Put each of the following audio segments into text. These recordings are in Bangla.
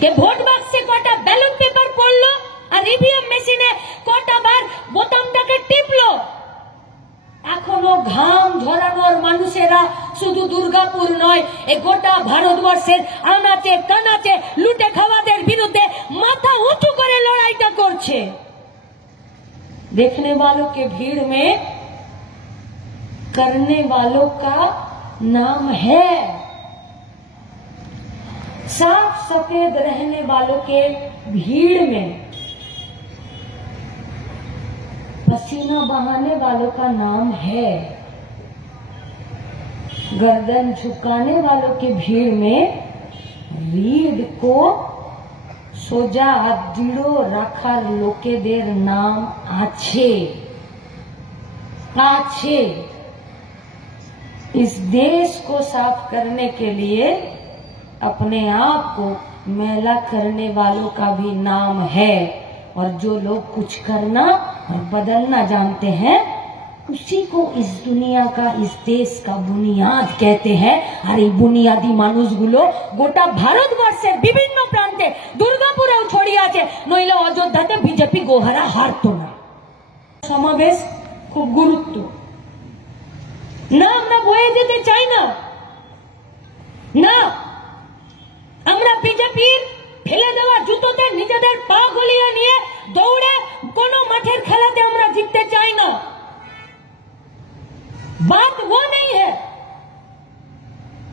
কে ভোট বাক্সে কটা ব্যালট পেপার পড়লো আর ইভিএম মেশিনে কটা বার বোতামটাকে টিপলো। এখনো ঘাম ঝরানোর মানুষেরা শুধু দুর্গাপুর নয়, এ গোটা ভারতবর্ষের আনাচে কানাচে লুটে খাওয়াদের বিরুদ্ধে মাথা উঁচু করে লড়াইটা করছে। देखने वालों के भीड़ में करने वालों का नाम है। साफ सफेद रहने वालों के भीड़ में पसीना बहाने वालों का नाम है। गर्दन झुकाने वालों की भीड़ में रीढ़ को সোজা দৃঢ় রাখার লোকেদের নাম আছে। इस देश को साफ करने के लिए अपने आप को मैला करने वालों का भी नाम है। और जो लोग कुछ करना और बदलना जानते हैं उसी को इस दुनिया का, इस देश का बुनियाद कहते हैं। और ये बुनियादी मानुषगुलो गोटा भारतवर्षेर विभिन्न प्रान्ते दुर्गापुरेও ছড়িয়ে আছে, নইলে অযোধ্যাতে বিজেপি গোহারা হারতো না। সমাবেশ খুব গুরুত্ব না, আমরা বয়ে যেতে চাই না, না আমরা বিজেপির ফেলে দেওয়া জুতোতে নিজেদের পা গলিয়ে নিয়ে দৌড়ে কোনো মাঠের খেলাতে আমরা জিততে চাই না। बात वो नहीं है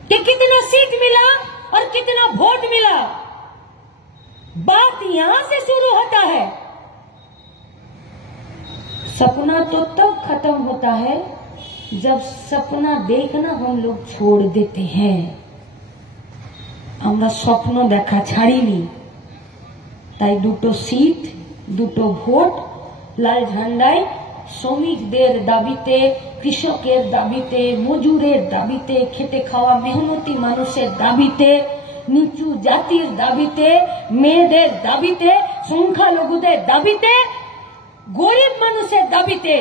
कि कितना सीट मिला और कितना वोट मिला, बात यहां से शुरू होता है। सपना तो तब खत्म होता है जब सपना देखना हम लोग छोड़ देते हैं। আমরা স্বপ্ন দেখা ছাড়িনি, তাই দুটো সিট, দুটো ভোট, লাল ঝান্ডায় শ্রমিকদের দাবিতে, কৃষকের দাবিতে, মজুরের দাবিতে, খেটে খাওয়া মেহনতি মানুষের দাবিতে, নিচু জাতির দাবিতে, মেয়েদের দাবিতে, সংখ্যালঘুদের দাবিতে, গরিব মানুষের দাবিতে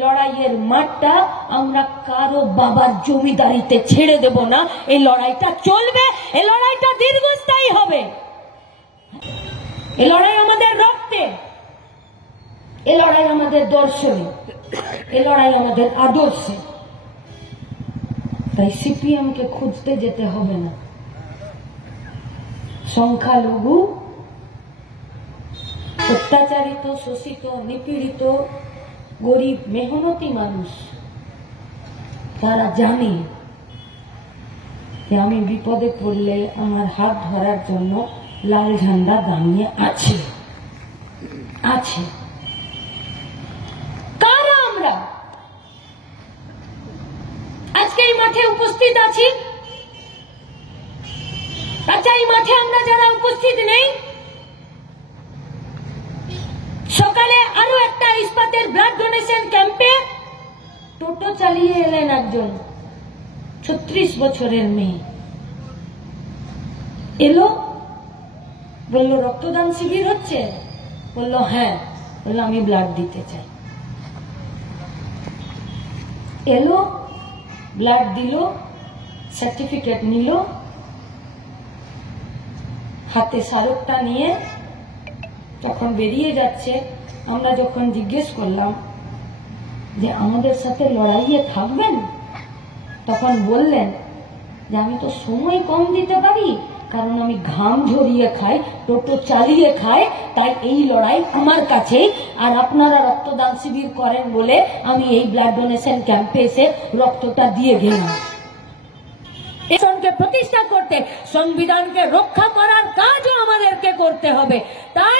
লড়াইয়ের মাঠটা আমরা কারো বাবার জমিদারিতে ছেড়ে দেব না। এই লড়াইটা চলবে, এই লড়াইটা দীর্ঘস্থায়ী হবে। এই লড়াই আমাদের রক্তে, এ লড়াই আমাদের দর্শনে, এ লড়াই আমাদের আদর্শে। তাই সিপিএম কে খুঁজতে যেতে হবে না। সংখ্যালঘু, অত্যাচারিত, শোষিত, নিপীড়িত, গরিব মেহনতি মানুষ তারা জানে যে আমি বিপদে পড়লে আমার হাত ধরার জন্য লাল ঝান্ডা দাঁড়িয়ে আছে। আজকে এই মাঠে উপস্থিত আছি, আচ্ছা এই মাঠে আমরা যারা উপস্থিত নেই, সকালে আরো একটা ইস্পাতের ব্লাড ডোনেশন ক্যাম্পে টোটো চালিয়ে এলেন একজন 36 বছরের মেয়ে। এলো, বলল রক্তদান শিবির হচ্ছে, বলল হ্যাঁ, বলল আমি ব্লাড দিতে চাই। এলো, ব্লাড দিল, সার্টিফিকেট নিল, হাতে স্মারকটা নিয়ে যখন বেরিয়ে যাচ্ছে, আমরা যখন জিজ্ঞেস করলাম যে আমাদের সাথে লড়াইয়ে থাকবেন, তখন বললেন যে আমি তো সময় কম দিতে পারি, কারণ আমি ঘাম ঝরিয়ে খাই, টোটো চালিয়ে খাই, তাই এই লড়াই আমার কাছে। আর আপনারা রক্তদান শিবির করেন বলে আমি এই ব্লাড ডোনেশন ক্যাম্পে এসে রক্তটা দিয়ে গেলাম। প্রতিষ্ঠা করতে, সংবিধানকে রক্ষা করার কাজও আমাদেরকে করতে হবে। তাই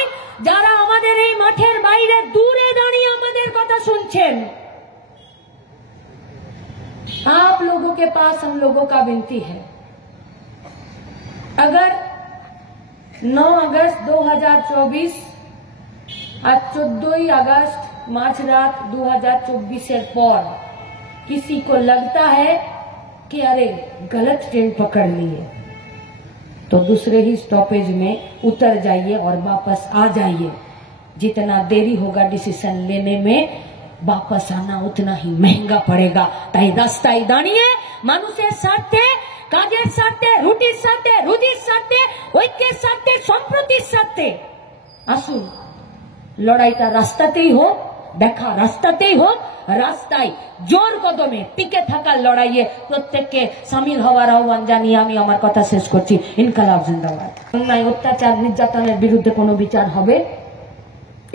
যারা আমাদের এই মাঠের বাইরে দূরে দাঁড়িয়ে আমাদের কথা শুনছেন, आप लोगों के पास हम लोगों का विनती है, अगर 9 अगस्त 2024 आज 14 अगस्त मार्च रात 2024 पर किसी को लगता है कि अरे गलत ट्रेन पकड़ लिए, तो दूसरे ही स्टॉपेज में उतर जाइए और वापस आ जाइए। जितना देरी होगा डिसीजन लेने में, वापस आना उतना ही महंगा पड़ेगा। তাই রাস্তায় দাঁড়িয়ে মানুষের স্বার্থে, কাজের স্বার্থে, রুটির স্বার্থে, রুজির স্বার্থে, ঐক্যের স্বার্থে, রাস্তে আসুন, লড়াইটা রাস্তাতেই হোক, দেখা রাস্তাতেই হোক, রাস্তায় জোর কদমে টিকে থাকার লড়াইয়ে প্রত্যেককে সামিল হওয়ার আহ্বান জানিয়ে আমি আমার কথা শেষ করছি। ইনকালাব জিন্দাবাদ। অন্যায়, অত্যাচার, নির্যাতনের বিরুদ্ধে কোনো বিচার হবে?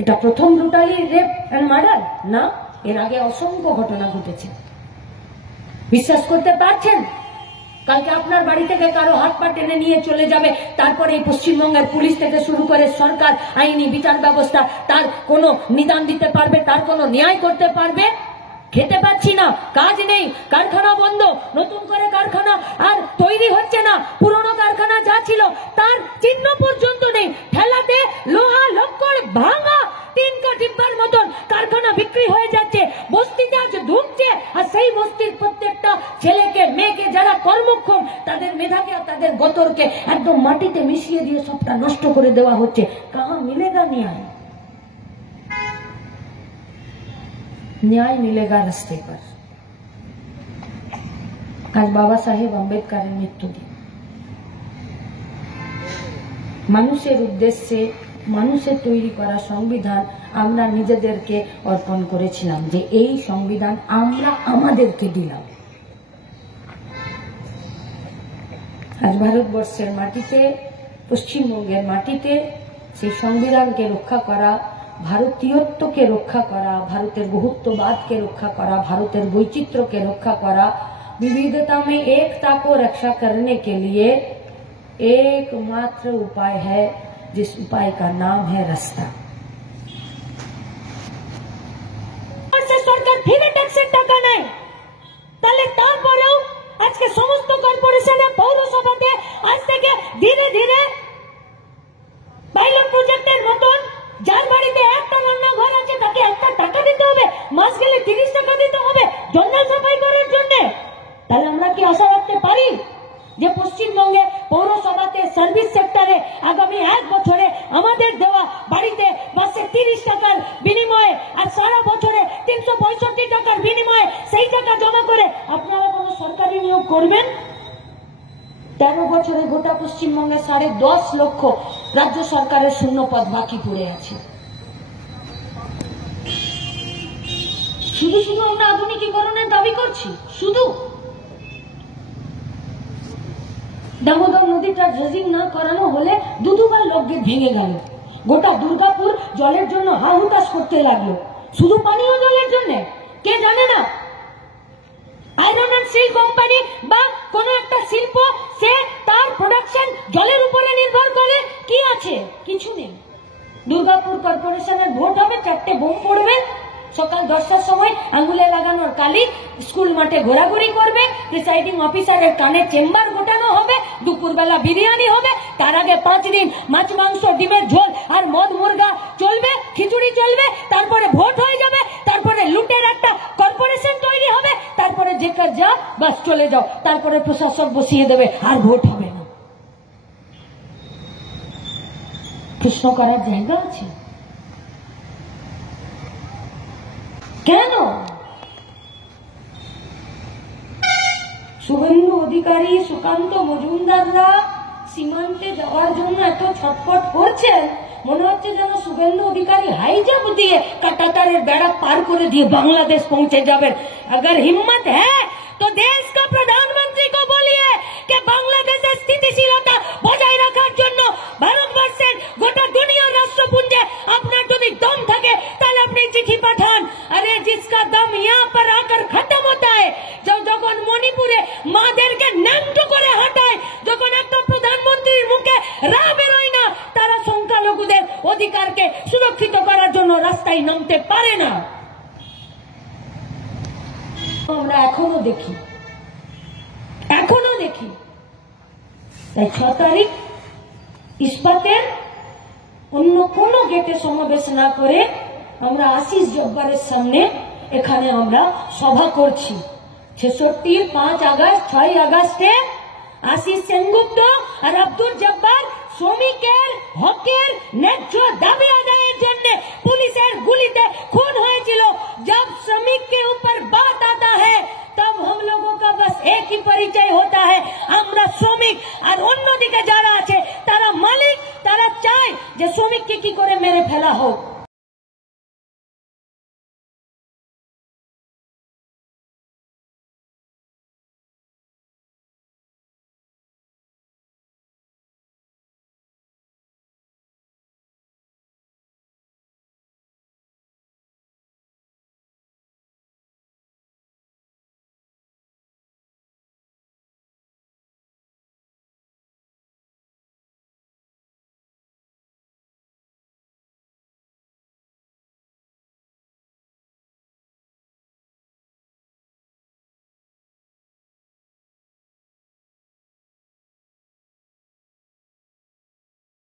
এটা প্রথম ব্রুটালি রেপ এন্ড মার্ডার না, এর আগে অসংখ্য ঘটনা ঘটেছে। বিশ্বাস করতে পারছেন? কালকে আপনার বাড়ি থেকে কারো হাত পা টেনে নিয়ে চলে যাবে, তারপরে এই পশ্চিমবঙ্গের পুলিশ থেকে শুরু করে সরকার, আইনি বিচার ব্যবস্থা তার কোনো নিদান দিতে পারবে, তার কোনো ন্যায় করতে পারবে? খেতে পাচ্ছি না, কাজ নেই, কারখানা বন্ধ, নতুন করে কারখানা আর তৈরি হচ্ছে না, পুরনো কারখানা যা ছিল তার চিহ্ন পর্যন্ত নেই, ঠেলাতে লোহা লক্কর ভাঙা 3 ডিব্বার মতন কারখানা বিক্রি হয়ে যাচ্ছে, বস্তিতে আজ ঢুকছে, আর সেই বস্তির প্রত্যেকটা ছেলেকে মেয়েকে যারা কর্মক্ষম তাদের মেধাকে আর তাদের গতরকে একদম মাটিতে মিশিয়ে দিয়ে সবটা নষ্ট করে দেওয়া হচ্ছে। কাহা মিলেগা ন্যায়? न्याय मिलेगा रास्ते पर। आज बाबा साहेब आम्बेडकरेर मृत्यु दिन। মানুষের উদ্দেশ্যে মানুষের তৈরি করা সংবিধান আমরা নিজেদেরকে অর্পণ করেছিলাম, যে এই সংবিধান আমরা আমাদেরকে দিলাম। আজ ভারতবর্ষের মাটিতে, পশ্চিমবঙ্গের মাটিতে সেই সংবিধানকে রক্ষা করা, ভারতীয়ত্বকে রক্ষা করা, ভারতের বহুত্ববাदকে रक्षा करा, भारतेर वैचित्र्य के रक्षा करा, विविधता में एकता को रक्षा करने के लिए एकमात्र उपाय है, जिस उपाय का नाम है रास्ता। सरकार फिर टैक्सेर टाका नेय, ताहले तारपरेও আজকে সমস্ত কর্পোরেশনে, পৌরসভাতে আজ থেকে ধীরে ধীরে পাইলট প্রজেক্টের মতন যার বাড়িতে একটা রান্নাঘর আছে তাকে একটা টাকা দিতে হবে, মাস গেলে 30 টাকা দিতে হবে জঞ্জাল সাফাই করার জন্য। তাহলে আমরা কি আশা রাখতে পারি যে পশ্চিমবঙ্গে পৌরসভাতে, সার্ভিস সেক্টরে আগামী 1 বছরে আমাদের দেওয়া বাড়িতে মাসে 30 টাকার বিনিময়ে আর সারা বছরে 365 টাকার বিনিময়ে সেই টাকা জমা করে আপনারা কোনো সরকারি নিয়োগ করবেন? 13 বছরে গোটা পশ্চিমবঙ্গে 10.5 লক্ষ রাজ্য সরকারের শূন্য পদ বাকি পড়ে আছে। শুধু শুধু আমরা আধুনিকীকরণের দাবি করছি, শুধু দামোদর নদীটা ড্রেজিং না করানো হলে দুবার লোকগেট ভেঙে গেল, গোটা দুর্গাপুর জলের জন্য হাহুতাশ করতে লাগলো, শুধু পানীয় জলের জন্য। কে জানে না আয়রন এন্ড স্টিল কোম্পানি বা কোন একটা শিল্প, সে তার প্রোডাকশন জলের উপরে নির্ভর করে? কি আছে? কিছু নেই। দুর্গাপুর কর্পোরেশনের ভোট হবে, 4টে বোম পড়বে, সকাল 10টার সময় আঙ্গুলে লাগানোর কালি স্কুল মাঠে ঘোরাঘুরি করবে, প্রিসাইডিং অফিসারের কানে চেম্বার গোটানো হবে, দুপুরবেলা বিরিয়ানি হবে, তার আগে 5 দিন মাছ মাংস ডিমের ঝোল আর মদ মুরগা চলবে, খিচুড়ি চলবে, তারপরে ভোট হয়ে যাবে, তারপরে লুটের একটা কর্পোরেশন তৈরি হবে, তারপরে যে কাজ যা বাস চলে যাও, তারপরে প্রশাসক বসিয়ে দেবে, আর ভোট হবে না। প্রশ্ন করার জায়গা আছে? কেন শুভেন্দু অধিকারী, সুকান্ত মজুমদাররা সীমান্তে যাওয়ার জন্য এত ছটফট করছেন? মনে হচ্ছে যেন শুভেন্দু অধিকারী হাইজাম্প দিয়ে কাঁটাতারের বেড়া পার করে দিয়ে বাংলাদেশ পৌঁছে যাবেন। अगर हिम्मत है तो देश का प्रधानमंत्री को बोलिए कि बांग्लादेशेर स्थितिशीलता बजाय रखार जन्य भारतवर्षेर गोटा दुनियार राष्ट्रपुंजे आपनार यदि दम थाके ताहले आपनि चिठी पाठान। अरे जिसका दम यहाँ पर आकर खत्म होता है, যখন মণিপুরে মাদেরকে ন্যাংটো করে হাঁটায়, যখন একটা প্রধানমন্ত্রীর মুখে রা বেরোয় না, তারা সংখ্যালঘুদের অধিকারকে সুরক্ষিত করার জন্য রাস্তায় নামতে পারে না। আমরা এখনো দেখি তাই 6 তারিখ ইস্পাতের অন্য কোনো গেটে সমাবেশ না করে আমরা আশিস জব্বারের সামনে এখানে আমরা সভা করছি। 66 5 আগস্ট 6 আগস্টে আশিস সেনগুপ্ত আর আব্দুল জব্বার শ্রমিকের হকের ন্যায্য দাবি আদায়ের জন্য পুলিশের গুলিতে খুন হয়েছিল। जब श्रमिक के ऊपर बात आता है तब हम लोगों का बस एक ही परिचय होता है, আমরা শ্রমিক। আর অন্যদিকে যারা আছে তারা মালিক, তারা চায় যে শ্রমিককে কি করে মেরে ফেলা হোক,